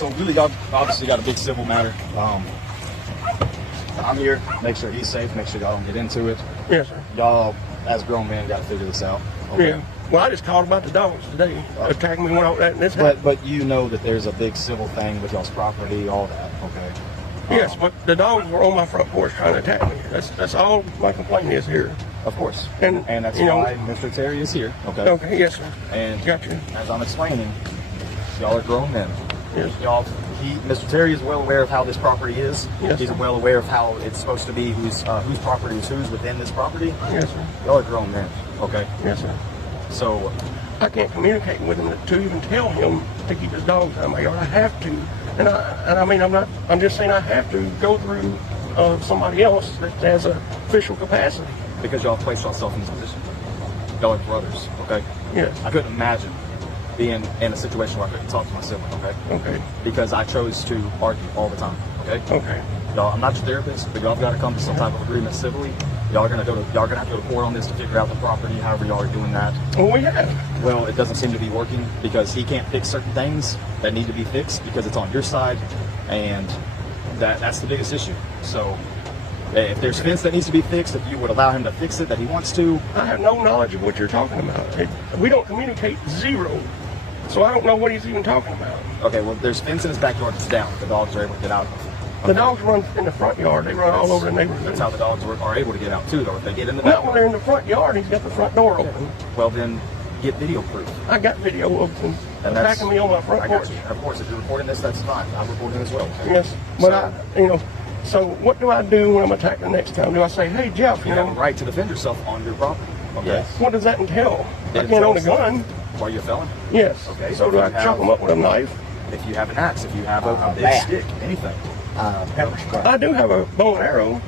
So really, y'all obviously got a big civil matter. I'm here, make sure he's safe, make sure y'all don't get into it. Yes, sir. Y'all, as grown men, got to figure this out. Okay? Yeah. Well, I just called about the dogs today, attacking me when all that. And this but you know that there's a big civil thing with y'all's property, all that. Okay. Yes, but the dogs were on my front porch trying to attack me. That's all my complaint is here. Of course. And that's why Mr. Terry is here. Okay. Okay. Yes, sir. And gotcha. As I'm explaining, y'all are grown men. Yes. Mr. Terry is well aware of how this property is. Yes, He's sir. well aware of how it's supposed to be, whose property is whose within this property. Yes, sir. Y'all are grown men. Okay. Yes, sir. So I can't communicate with him to even tell him to keep his dogs out of my yard. I have to, and I mean I'm just saying I have to go through somebody else that has an official capacity. because y'all placed yourself in this position. Y'all are brothers. Okay. Yes. I couldn't imagine being in a situation where I couldn't talk to my sibling. Okay. Okay. Because I chose to argue all the time. Okay. Okay. Y'all, I'm not your therapist, but y'all got to come to some type of agreement civilly. Y'all are gonna have to go to court on this to figure out the property. However, y'all are doing that. Well, we have. Well, it doesn't seem to be working because he can't fix certain things that need to be fixed because it's on your side, and that's the biggest issue. So, if there's fence that needs to be fixed, if you would allow him to fix it that he wants to. I have no knowledge of what you're talking about. We don't communicate, zero. So I don't know what he's even talking about. Okay, well, there's fence in his backyard that's down. The dogs are able to get out of. The dogs run in the front yard. They run all over the neighborhood. That's how the dogs are able to get out too, though. If they get in the Not when they're in the front yard. He's got the front door open. Well, then get video proof. I got video of them attacking me on my front porch. Of course, if you're reporting this, that's fine. I'm reporting as well. Yes, but so what do I do when I'm attacked the next time? Do I say, hey, Jeff, you have a right to defend yourself on your property. Okay. Yes. What does that entail? I can't own a gun. Are you a felon? Yes. Okay. So do I chop them up with a knife? If you have an axe, if you have a big stick, anything. I do have a bow and arrow,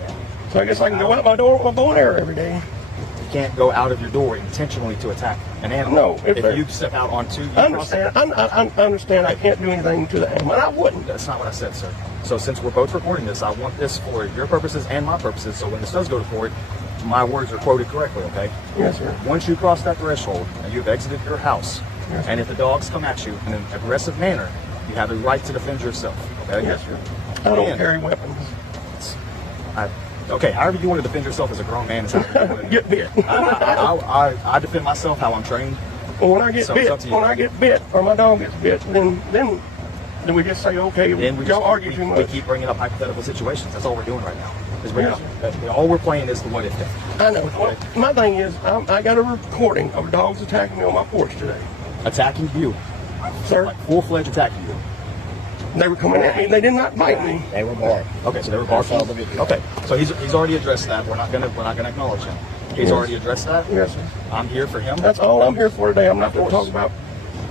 so I guess I can go out my door with my bow and arrow every day. You can't go out of your door intentionally to attack an animal. No, if you step out onto. I understand. I understand. I can't do anything to the animal. I wouldn't. That's not what I said, sir. So since we're both recording this, I want this for your purposes and my purposes. So when this does go to court, my words are quoted correctly. Okay. Yes, sir. Once you cross that threshold and you've exited your house, yes, and if the dogs come at you in an aggressive manner, you have a right to defend yourself. Okay. Yes, sir. I don't carry weapons. Okay, however you want to defend yourself as a grown man is how you want to get bit. I defend myself how I'm trained. Well, when I get bit, or my dog gets bit, then we just say, okay, y'all argue too much. We keep bringing up hypothetical situations. That's all we're doing right now. All we're playing is the what if thing. I know. Well, my thing is, I got a recording of dogs attacking me on my porch today. Attacking you? Sir? Like full-fledged attacking you? They were coming at me. They did not bite me. They were barking. Okay, so they were barking. Okay, so he's already addressed that. We're not gonna acknowledge him. He's already addressed that. Yes, sir. I'm here for him. That's all I'm here for today. I'm not going to talk about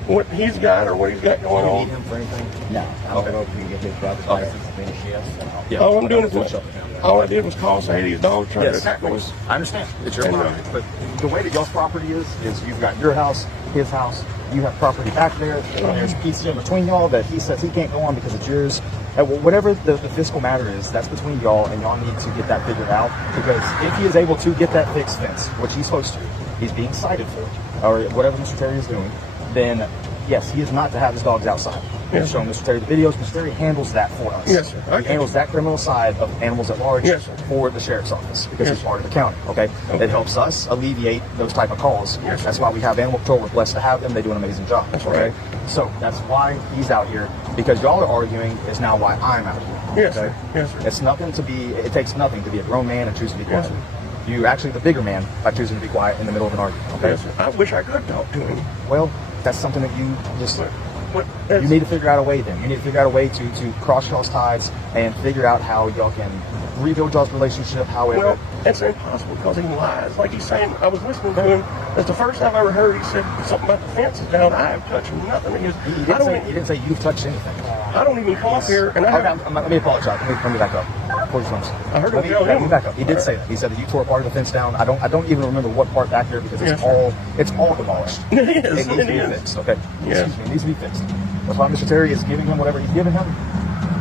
what he's got or what he's got going on. Do you need him for anything? No. I don't know if you can get his brother's license to finish yes. Yeah. All I'm doing is all I did was call and say, hey, these dogs trying to attack me. I understand. It's your property. But the way that y'all's property is you've got your house, his house, you have property back there, and there's pieces in between y'all that he says he can't go on because it's yours. And whatever the fiscal matter is, that's between y'all, and y'all need to get that figured out. Because if he is able to get that fixed fence, which he's supposed to, he's being cited for it, or whatever Mr. Terry is doing, then yes, he is not to have his dogs outside. We've shown Mr. Terry the videos. Mr. Terry handles that for us. Yes, sir. He handles that criminal side of animals at large for the sheriff's office because he's part of the county. Okay? It helps us alleviate those type of calls. That's why we have animal control. We're blessed to have them. They do an amazing job. That's right. So that's why he's out here, because y'all are arguing is now why I'm out here. Yes, sir. Yes, sir. It takes nothing to be a grown man and choose to be quiet. You're actually the bigger man by choosing to be quiet in the middle of an argument. Okay? Yes, sir. I wish I could talk to him. Well, that's something that you just... You need to figure out a way then. You need to figure out a way to cross y'all's ties and figure out how y'all can rebuild y'all's relationship, however. Well, it's impossible because he lies. Like he's saying, I was listening to him. That's the first time I ever heard he said something about the fences down. I have touched nothing. He didn't say you've touched anything. I don't even come up here and let me apologize. Let me back up. I heard him tell him. Let me back up. He did say that. He said that you tore part of the fence down. I don't even remember what part back there because it's all demolished. It needs to be fixed. Okay. Yes. It needs to be fixed. That's why Mr. Terry is giving him whatever he's giving him.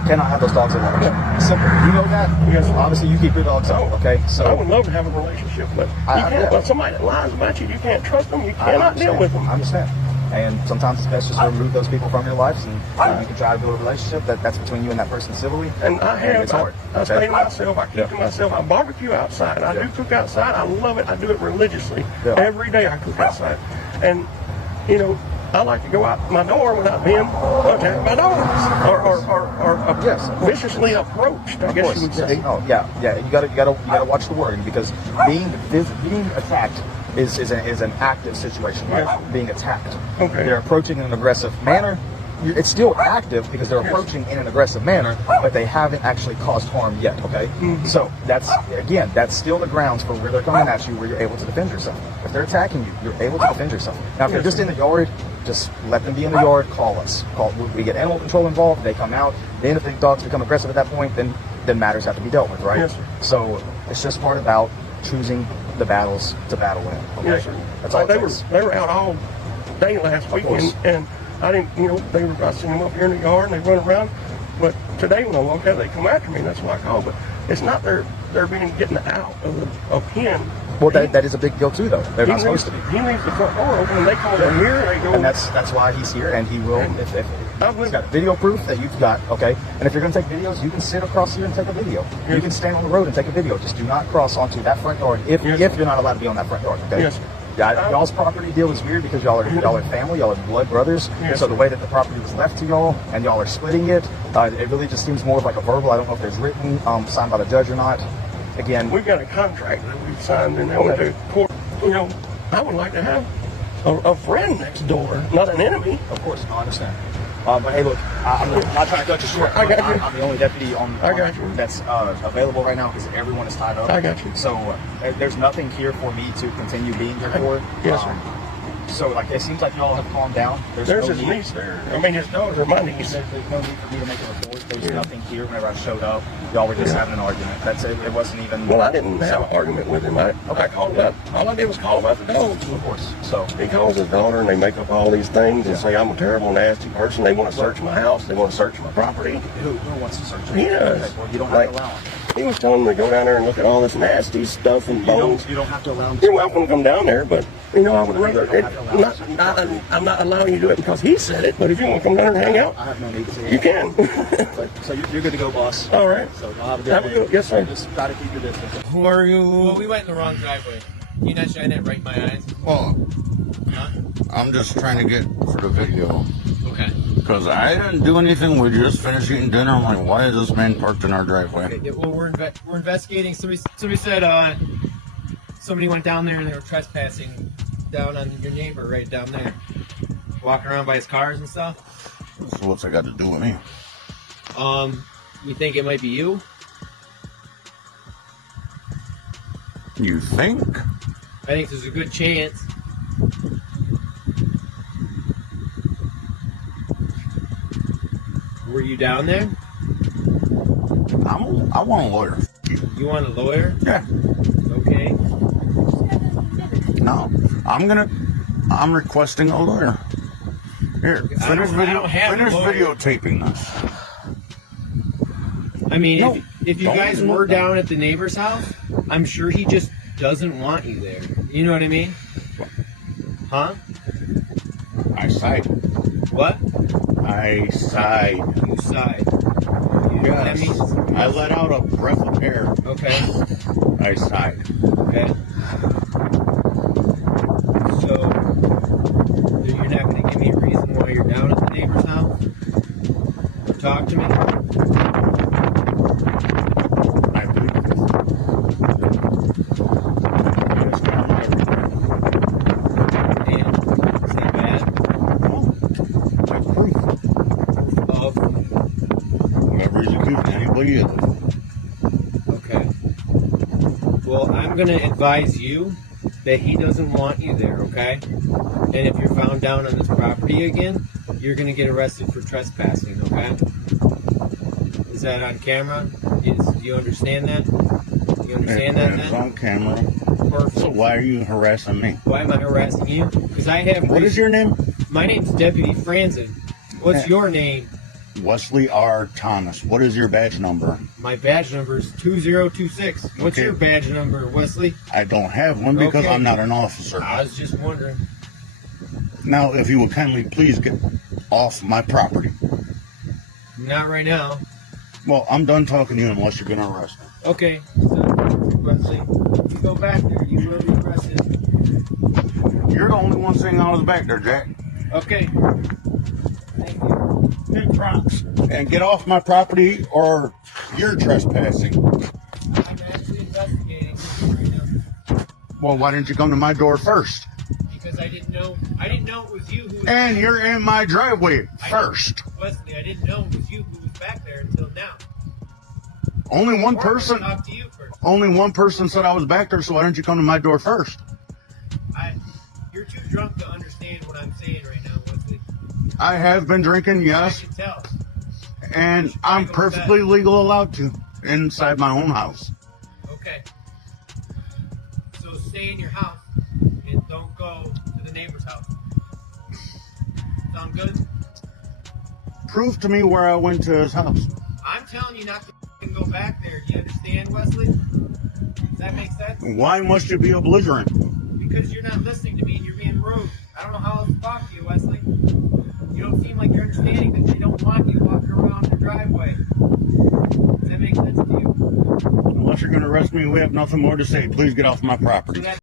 Cannot have those dogs at large. Simple. You know that? Yes. Obviously, you keep your dogs out. Okay. So I would love to have a relationship, but you can't. But somebody that lies about you, you can't trust them. You cannot deal with them. I understand. And sometimes it's best just to remove those people from your lives, and you can try to build a relationship that's between you and that person civilly. And I have. It's hard. I stay to myself. I keep to myself. I barbecue outside. I do cook outside. I love it. I do it religiously. Every day I cook outside. And, you know, I like to go out my door without being attacked by dogs or viciously approached, I guess you would say. Oh, yeah. You gotta watch the wording, because being attacked is an active situation, right? Yes. Being attacked. Okay. They're approaching in an aggressive manner. It's still active because they're approaching in an aggressive manner, but they haven't actually caused harm yet, okay? So that's still the grounds for where they're coming at you, where you're able to defend yourself. If they're attacking you, you're able to defend yourself. Now, if they're just in the yard, just let them be in the yard, call us. We get animal control involved, they come out. Then if the dogs become aggressive at that point, then matters have to be dealt with, right? Yes, sir. So it's just part about choosing the battles to battle in, okay? Yes, sir. That's all they were out all day last week, and I didn't, you know, I seen them up here in the yard and they run around. But today when I walked out, they come after me, and that's why I called. But it's not they're getting out of a pen. Well, that is a big deal too, though. They're not supposed to be. He leaves the front door open, and they come over here, and they go. And that's why he's here, and he will. If he's got video proof that you've got, okay. And if you're going to take videos, you can sit across here and take a video. Yes. You can stand on the road and take a video. Just do not cross onto that front yard if you're not allowed to be on that front yard, okay? Yes. Yeah, y'all's property deal is weird because y'all are family, y'all are blood brothers. Yes. So the way that the property was left to y'all, and y'all are splitting it, it really just seems more of like a verbal. I don't know if there's written, signed by the judge or not. Again, We've got a contract that we've signed, and then went to court. You know, I would like to have a friend next door, not an enemy. of course, I understand. But hey, look, I'm not trying to cut you short. I got you. I'm the only deputy that's available right now because everyone is tied up. I got you. So there's nothing here for me to continue being here for. Yes, sir. So like it seems like y'all have calmed down. There's no his need- niece there. I mean, his daughter, my niece. There's no need for me to make a report. There's nothing here. Whenever I showed up, y'all were just having an argument. That's it. It wasn't even. Well, I didn't have an argument with him. I called about. All I did was call about the dogs. Of course. So He calls his daughter, and they make up all these things and say I'm a terrible, nasty person. They want to search my house. They want to search my property. who wants to search you? He does. Okay, well, you don't have to allow him. He was telling me to go down there and look at all this nasty stuff and bones. You don't have to allow him. You're welcome to come down there, but you know I would rather. I'm not allowing you to do it because he said it. But if you want to come down there and hang out, I have no need to see you can. So you're good to go, boss. All right. So y'all have a good day. Yes, sir. Just try to keep your distance. Who are you? Well, we went in the wrong driveway. Can you not shine it right in my eyes? Well, Huh? I'm just trying to get for the video. Okay. Because I didn't do anything. We just finished eating dinner. I'm like, why is this man parked in our driveway? Okay, yeah, well, we're investigating. Somebody said somebody went down there and they were trespassing down on your neighbor right down there, walking around by his cars and stuff. So what's that got to do with me? You think it might be you? You think? I think there's a good chance. Were you down there? I want a lawyer. You want a lawyer? Yeah. Okay. No. I'm requesting a lawyer. Here, I don't have a finish lawyer. videotaping this. I mean, No, if you don't guys look were down. down at the neighbor's house, I'm sure he just doesn't want you there. You know what I mean? Huh? I sighed. What? I sighed. You side. That Yes. means I let out a breath of air. okay. I sighed. Okay. So you're not going to give me a reason why you're down at the neighbor's house? Talk to me. I believe it. I just got my And is that bad? No. That's proof. Of Whoever he's accusing anybody of. okay. Well, I'm going to advise you that he doesn't want you there, okay? And if you're found down on this property again, you're going to get arrested for trespassing, okay? Is that on camera? Do you understand that? You understand that It's then? on camera. Perfect. So why are you harassing me? Why am I harassing you? Because I have... What is your name? My name's Deputy Franzen. What's your name? Wesley R. Thomas. What is your badge number? My badge number is 2026. What's Okay. your badge number, Wesley? I don't have one because Okay. I'm not an officer. I was just wondering. Now, if you would kindly please get off my property. Not right now. Well, I'm done talking to you unless you're going to arrest me. Okay, so Wesley, you go back there. You will be arrested. You're the only one saying I was back there, Jack. Okay. Thank you. Big rocks. And get off my property or you're trespassing. I'm actually investigating right now Well, why didn't you come to my door first? because I didn't know it was you who was. And you're in my driveway first. Wesley, I didn't know it was you who was back there until now. Only one Or I person. talked to you first. Only one person said I was back there, so why didn't you come to my door first? You're too drunk to understand what I'm saying right now, Wesley. I have been drinking, I yes, can tell. and I'm perfectly legal allowed to inside my own house. Okay. So stay in your house and don't go to the neighbor's house. Sound good? Prove to me where I went to his house. I'm telling you not to f***ing go back there. Do you understand, Wesley? Does that make sense? Why must you be a belligerent? Because you're not listening to me and you're being rude. I don't know how else to talk to you, Wesley. You don't seem like you're understanding that they don't want you walking around their driveway. Does that make sense to you? Unless you're going to arrest me, we have nothing more to say. Please get off my property. So that